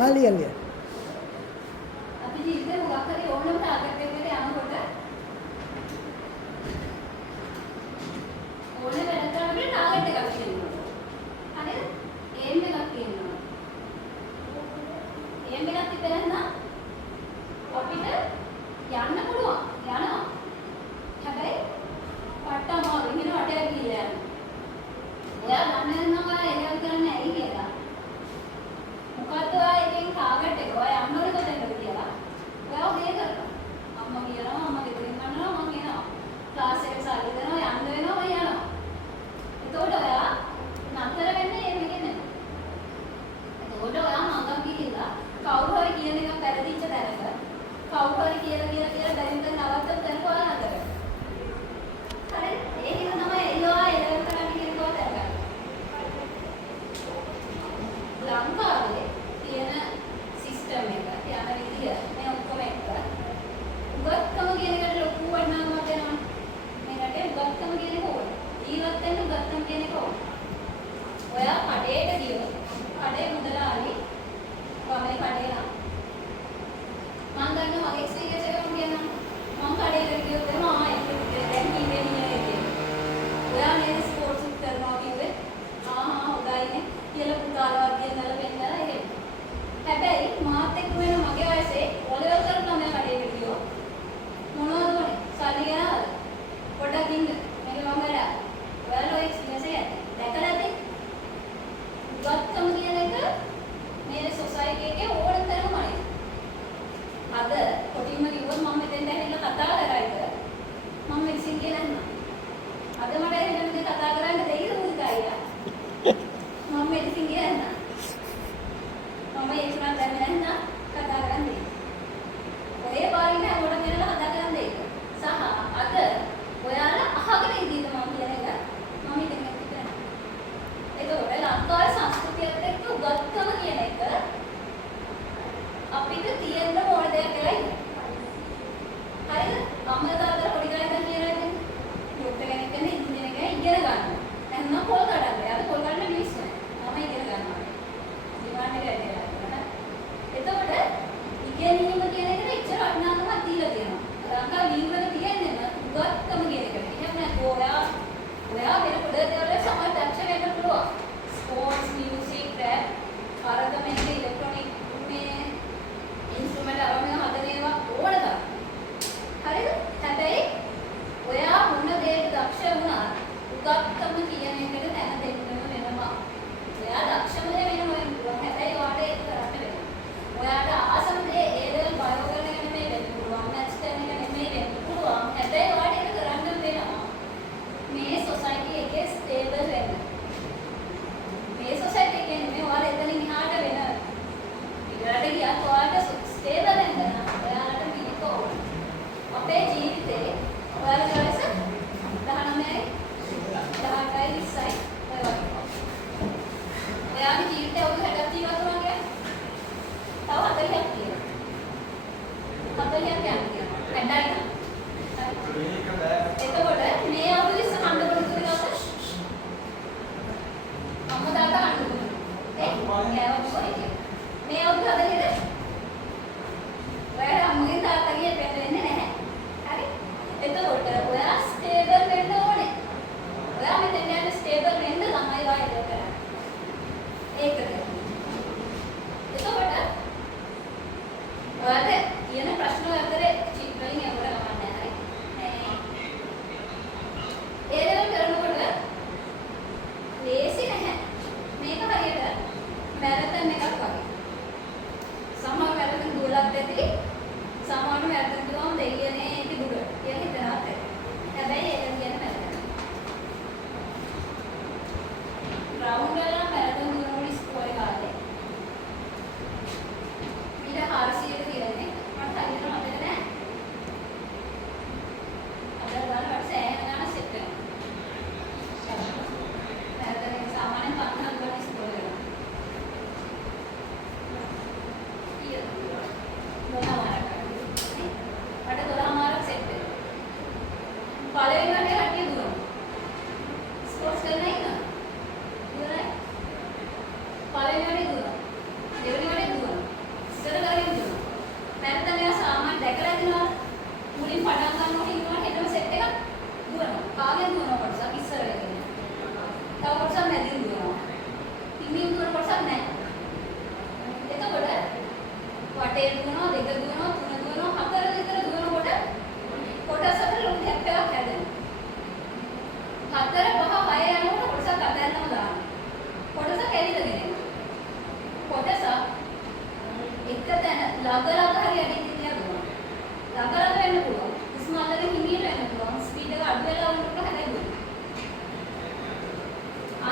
හලියලිය. අපි ජීවිතේ මොකක් හරි ඕනම ටාගට් එකකට යනකොට ඕනේ වැඩ කරනකොට ටාගට් එකක් තියෙනවා. හරිද? ඒම් එකක් තියෙනවා. ඒම් එකක් තිබෙන්න අපිට යන්න පුළුවන්. යනවා. හැබැයි පට්ට අමාරුයි. වෙන වටයක් ගිහලා යනවා. ඔයා දන්නේ නැත්නම් ඔයා එළියක් කරන්නේ ඇයි කියලා. මොකද්ද ඔයා එකෙන් ටාගට් එක? ඔයා යන්න ඕනේ කොතැනද කියලා. ඔයා ඔහේ කරනවා. අම්මා කියනවා අම්මා ගෙදරින් ගන්නවා මම එනවා. ක්ලාස් එකට සල්ලි දෙනවා යන්න වෙනවා මම යනවා. එතකොට ඔයා නතර වෙන්නේ ඒ මෙහෙම නෙමෙයි. එතකොට ඔයා මඟක් ගිහිල්ලා කවුරු හරි කියන එකක් වැරදිච්ච තැනක කවුරු හරි කියලා බැරිම තැන නවත්තපු තැනක ඔයා නතර වෙනවා. හරි? ඒ හින්දා තමයි එළියවා එළිය කරන්න කියන කෝ කරගන්නේ. ලංකාවේ තියෙන සිස්ටම් එක යන විදිය මේ ඔක්කොම එක උගත්කම කියන එකට ලොකු වටිනාකමක් දෙනවා. මේ රටේ උගත්කම කියන එක ඕනේ. ජීවත් වෙන්න උගත්කම කියන එක ඕනේ. ඔයා කඩේට ගියොත් කඩේ මුදලාලි කොහේ කඩේ නම් මම දන්න මගේ එක්ස්පීරියන්ස් එක මම කියන්නම්. මම කඩේට ගියොත් එනවා ඒක දැන් කීවේ නේ. ඔයා නේද ස්පෝර්ට්ස් උත් කරනවා කිව්වේ? හොඳයිනේ කියලා පුතාලවත් ගෙන්නලා පෙන්නලා එහෙම. හැබැයි මාත් එක්ක වෙන මගේ වයසේ ඔලෙවල් කරන ළමයා කඩේට ගියොත් මොනවද උනේ? සල්ලි ගනවද? පොඩ්ඩක් ඉන්න. මේක මම වැඩ. ඔයාලා ඔය එක්ස්පීරියන්ස් එක දැකලා නැති. උගත්කම කියන එක මේ සොසයිටි එකේ ඕන තරම් මනින්. අද කොටින්ම කිව්වොත් මම මෙතෙන්ට ඇවිල්ලා කතා කරයිද? මම මෙක්සින් කියලා නෑ. අද මට එහෙම දෙයක් කතා කරන්න දෙයිද මුල්කයියා? මම මෙතෙන් කියලා නෑ. මම ඒක නම් දැන්නේ නැත්නම් කතා කරන්නේ. ඔය පාරින් හැමෝටම ගෙනලා කතා කරන්නේ ඒක. සහ අද ඔයාලා අහගෙන ඉඳීද මම කියන එක මම ඉතින් හිතන්නේ. ඒකෝට ලංකාවේ සංස්කෘතියත් එක්ක උගත්කම කියන එක අපිට තියෙන්න ඕන දෙයක් කියලා ඉන්නේ. හරිද? අම්මලා තාත්තලා පොඩි කාලේ ඉඳන් කියලා ඉන්නේ. ડોක්ටර් කෙනෙක් කෙනෙක් ඉංජිනේර කෙනෙක් ඉගෙන ගන්නවා. නැත්නම් පොල් කඩන්න. යාද පොල් කඩන්න මිනිස්සු නෑ. මම ඉගෙන ගන්නවා. දිවාන්න කියලා. එතකොට ඉගෙනීම කියන එකට ඉච්චර වටිනාකමක් දීලා තියෙනවා. ලංකාවේ වීමක තියෙන්නේ උගත්කම කියන එකට. එහෙම නැත්නම් ඔයා වෙන පොඩ දේවල් සමහර දක්ෂ වෙන්න පුළුවන්. ස්පෝර්ට්ස්, මියුසික්, රැප්, අරද මේක ඉලෙක්ට්‍රොනික මේ ඉන්ස්ට්‍රුමන්ට් අරගෙන හදන ඒවා ඕන තරම්. හරිද? හැබැයි ඔයා මොන දෙයකට දක්ෂ වුණා උගත්කම කියන එකට දැන දෙන්නම වෙනවා. ඔයා දක්ෂම දේ වෙනම වෙන්න පුළුවන්. හැබැයි ඔයාට ඒක කරන්න වෙනවා. ඔයාට ආසම දේ ඒ දෙවල් බයෝ කරන එක නෙමෙයි වෙන්න පුළුවන්. මැත්ස් කරන එක නෙමෙයි වෙන්න පුළුවන්. හැබැයි ඔයාට ඒක කරන්න වෙනවා. මේ සොසයිටි එකේ ස්ටේබල් වෙන්න. මේ සොසයිටි එකේ නෙමෙයි ඔයාලා එතනින් එහාට වෙන. ඊළඟට ගියත් ඔයාට ස්ටේබල් වෙන්න නම් ඔයාලට මේක ඕන. අපේ ජීවිතේ ඔයාලගේ වයස 19යි 18යි 20යි ඔය වගේ. ඔයාගේ ජීවිතේ අවුරුදු 60ක් ජීවත් වුණා කියන්නේ තව 40ක් තියෙනවා. 40ක් යන්නේ තියෙනවා. 60යි නම්. එතකොට මේ අවුරුදු 20 කන්න පුරුදු වෙනවද? අම්මා තාත්තා කන්න පුරුදු. කෑවොත් කොහේ? මේ අවුරුදු 40ද? ඔයාලා අම්මගෙන් තාත්තගෙන් දෙන්න වෙන්නේ නැහැ. හරි? එතකොට ඔයා ස්ටේබල් වෙන්න ඕනේ. ඔයා මෙතන යන ස්ටේබල් වෙන්න ළමයි වයිද කරන්නේ. ඒකද? එතකොට ඔයාලට කියන ප්‍රශ්න අතරේ චිත්‍රයෙන් යකට ගමන් නැහැ. ඒ දේවල් කරනකොට ලේසි නැහැ. මේක හරියට මැරතන් එකක් වගේ. සමහර මැරතන් දුවලක් ඇති. සමහර මැරතන් දුවම දෙයියනේ ඒක දුර. කියලා හිතනවා ඇති. හැබැයි ඒක කියන්නේ මැරතන්. ග්‍රවුන්ඩ් වල මැරතන් දුවනකොට ස්කෝර් එක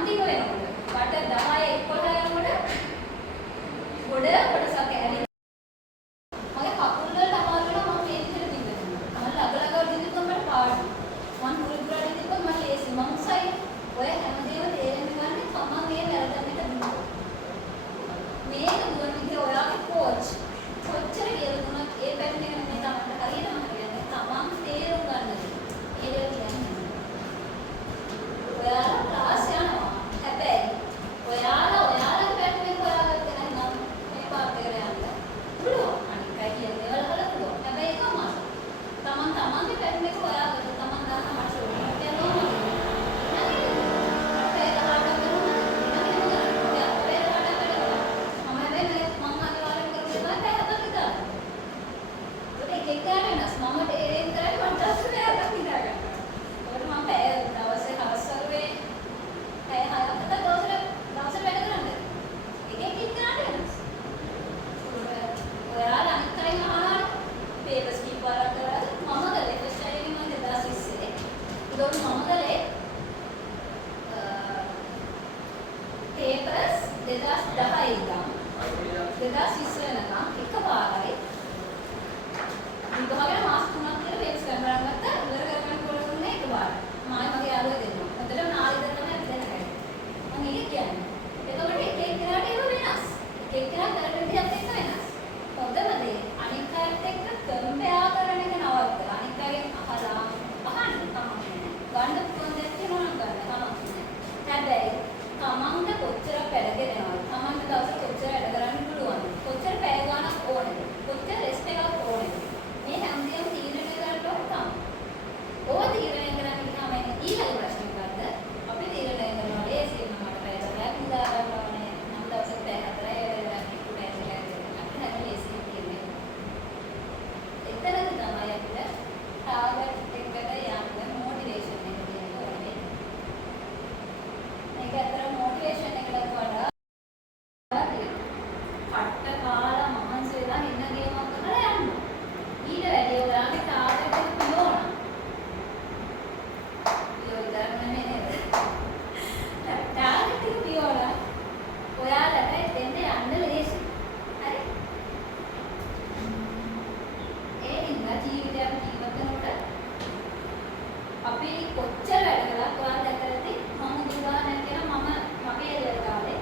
අන්තිම වෙනකොට කට 10 11 යනකොට ගොඩ කොටසක් ඇලි මගේ කකුල් වලට අමාරු වෙනවා මම මේ විදිහට දින්නවා. මම ළඟ ළඟ දින්දුත් මට පාඩු. මම මුරුද්‍රාට දින්දුත් මම ලේසි. මම උසයි. ඔය හැමදේම තේරෙන්න ගන්නේ තමන්ගේ වැරද්දකට දිනුවා. මේක දුවන විදිහ ඔයාගේ කෝච් කොච්චර කියලා දුන්නත් ඒ පැටර්න් එක නෙමෙයි තමන්ට හරියටම හරියන්නේ. තමන් තේරුම් ගන්න දේ. ඒ දේ කියන්නේ. ඔයාලා ක්ලාස් යනවා. හැබැයි ඔයාලගේ පැටර්න් එක හොයාගත්තේ නැත්නම් මේ පාත් එකට යන්න පුළුවන්. අනිත් අය කියන දේවල් අහලා පුළුවන්. හැබැයි ඒක අමාරුයි. තමන්ගේ පැටර්න් එක හොයාගත්ත තමන් දන්න මට ඕනේ කියලා නේද? papers 2010 ඉඳන් 2020 වෙනකම් එකපාරයි විභාගයට මාස 3ක් විතර වේස් කරන්න ගත්තා. ඉවර කරගන්න පුළුවන් එකපාරයි. මගේ යාළුවා දෙන්නා. හොඳටම නාලි දෙන්න දැනගන්න. මම ඒක කියන්නේ. එතකොට එක එක්කෙනාට ඒක වෙනස්. එක එක්කෙනා කරන විදිහත් එක්ක වෙනස්. හොඳම දේ අනිත් අයත් එක්ක කම්පෙයාර් කරන එක නවත්තලා අනිත් අයගෙන් අහලා අහන්න තමයි. ගන්න පුළුවන් දෙයක් තියෙනවා නම් ගන්න තමයි. හැබැයි තමන්ට කොච්චර වැඩ කරනවද? තමන්ට දවසට කොච්චර වැඩ කරන්න පුළුවන්ද? කොච්චර පැය ගාණක් ඕනද? කොච්චර රෙස්ට් එකක් ඕනද? මේ හැමදේම තීරණය කරන්න ඕන තමයි. ඕව තීරණය කරන්න ගියාම ඊළඟ ප්‍රශ්නේ මොකද්ද? අපි තීරණය කරනවා ලේසියෙන්ම මට පැය 10ක් නිදා ගන්න ඕනේ. නම් දවසට පැය 4යි වැඩ කරන්න අපි හැම ලේසියෙන් කියන්නේ. එතනදී තමයි අපිට ටාගට් එකට යන්න මොටිවේෂන් එක දෙන්න ඕනේ. මේක අතර මොටිවේෂන් එකට වඩා පට්ට කාලා මහන්සි වෙලා ඉන්න ගේමක් කරලා යන්න. ඊට වැඩි ඔයාගේ ටාගට් එක පියවන්න. පියවන්න නේද? ටාගට් එක පියවන්න. ඔයාලට දෙන්න යන්න ලේසි. හරි? ඒ හින්දා ජීවිතයක් ජීවත් වෙනකොට අපි කොච්චර වැඩ කළත් ඔයාලා දැකලාදී මම උදාහරණයක් කියනවා මම මගේ ඉලක්ක කාලේ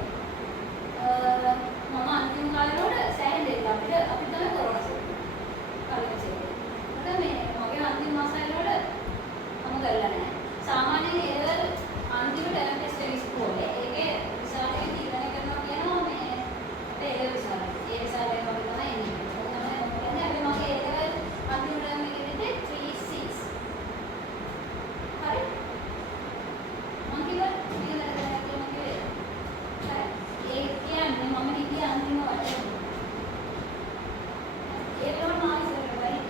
මම අන්තිම කාලේ වල සෑහෙන දෙයක් අපිට තමයි කොරෝනා සෙට්. මොකද මේ මගේ අන්තිම මාසයල වල මම කරලා නැහැ. සාමාන්‍යයෙන් ඒවල අන්තිම ටර්ම් ටෙස්ට් එක ඉස්කෝලේ ඒකේ රිසල්ට් එක තීරණය කරනවා කියනවා මේ අපේ ඒ රිසල්ට්. ඒ රිසල්ට් එක වගේ තමයි එන්නේ. ඒක තමයි කියන්නේ අපි මගේ ඒවල අන්තිම ටර්ම් එකේදී 3 6 හරි මම කිව්වා කියලා දැනගන්න කිව්වේ හරි ඒ කියන්නේ මම හිතිය අන්තිම වටේ ඒකම නයිස් වෙයි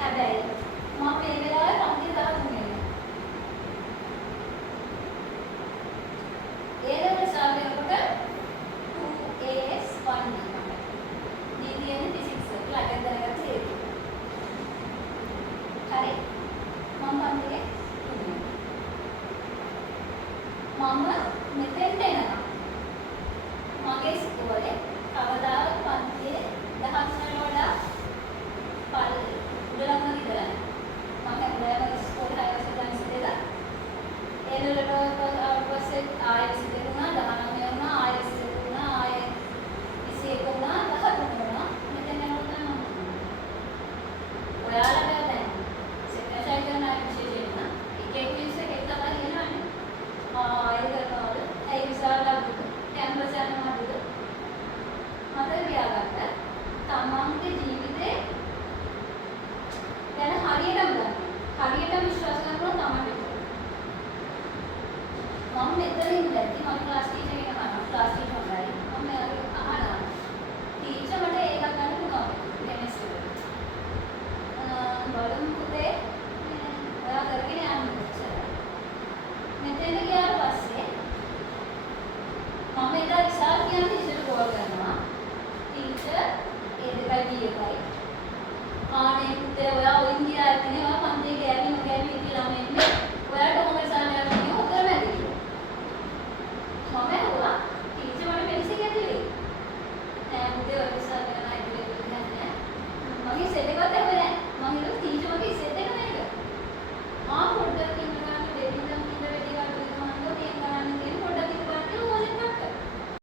හැබැයි මම මේ වෙලාවේ පන්ති 13 වෙනවා ඒ ලෙවල් සාධනකොට 2as1 DDN physics කියලා දැනගන්න තියෙනවා හරි මම පන්තියේ මම මෙතෙන්ට එනවා මගේ ඉස්කෝලේ කවදාවත් පන්තියේ 10 වඩා පළවෙනි උඩලම ඉඳලා මම හැබැයි ඉස්කෝලේ හයවස් ගන්න ඉඳලා ඒ ලෙවල් පස්සේ ආයෙ ඉස්සෙල්ලා 19 වුණා ආයෙ ඉස්සෙල්ලා ආයෙ 21 වුණා 13 වුණා මෙතෙන් යනකොට ඔයාලට දැන් සෙට්ටයි කරන විශේෂයෙන් එක එක මිනිස්සු එක තමයි කියනවානේ ආයෙ කරනවාද ඇයි විසාරලා කැම්පස් යනවාද මට තියාගන්න තමන්ගේ ජීවිතේ ගැන හරියටම ගන්න හරියට විශ්වාස කරනවා තමයි මම මෙතන ඉඳලා මම ක්ලාස් ටීචර් කෙනෙක් අහනවා ක්ලාස් ටීචර්